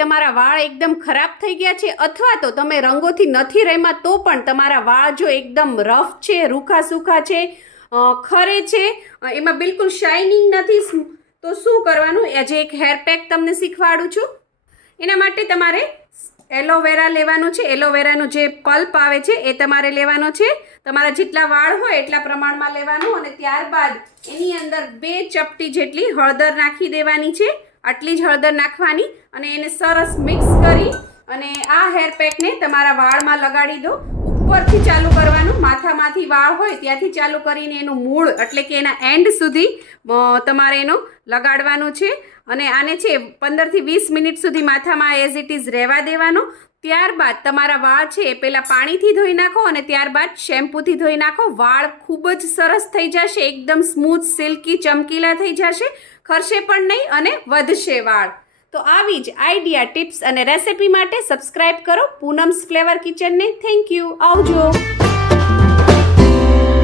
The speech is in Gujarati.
તમારા વાળ એકદમ ખરાબ થઈ ગયા છે, અથવા તો તમે રંગોથી નથી રમ્યા, તો પણ તમારા વાળ જો એકદમ રફ છે, રૂખા સૂખા છે ખરે છે એમાં બિલકુલ શાઇનિંગ નથી. તો શું કરવાનું? આજે એક હેર પેક તમને શીખવાડું છું. એના માટે તમારે એલોવેરા લેવાનું છે. એલોવેરાનો જે પલ્પ આવે છે, એ તમારે લેવાનો છે. તમારા જેટલા વાળ હોય એટલા પ્રમાણમાં લેવાનું અને ત્યારબાદ એની અંદર બે ચપટી જેટલી હળદર નાખી દેવાની છે. આટલી જ હળદર નાખવાની અને એને સરસ મિક્સ કરી અને આ હેર પેકને તમારા વાળમાં લગાડી દો. ઉપરથી ચાલુ કરવાનું, માથામાંથી વાળ હોય ત્યાંથી ચાલુ કરીને એનું મૂળ એટલે કે એના એન્ડ સુધી તમારે એનો લગાડવાનું છે. અને આને છે પંદરથી વીસ મિનિટ સુધી માથામાં એઝ ઇટ ઇઝ રહેવા દેવાનો. ત્યારબાદ તમારા વાળ છે એ પહેલાં પાણીથી ધોઈ નાખો અને ત્યારબાદ શેમ્પૂથી ધોઈ નાખો. વાળ ખૂબ જ સરસ થઈ જશે, એકદમ સ્મૂથ, સિલ્કી, ચમકીલા થઈ જશે. ખરશે પણ નહીં અને વધશે વાળ. તો આવી જ આઈડિયા, ટિપ્સ અને રેસિપી માટે સબસ્ક્રાઇબ કરો પૂનમ્સ ફ્લેવર કિચનને. Thank you. આવજો.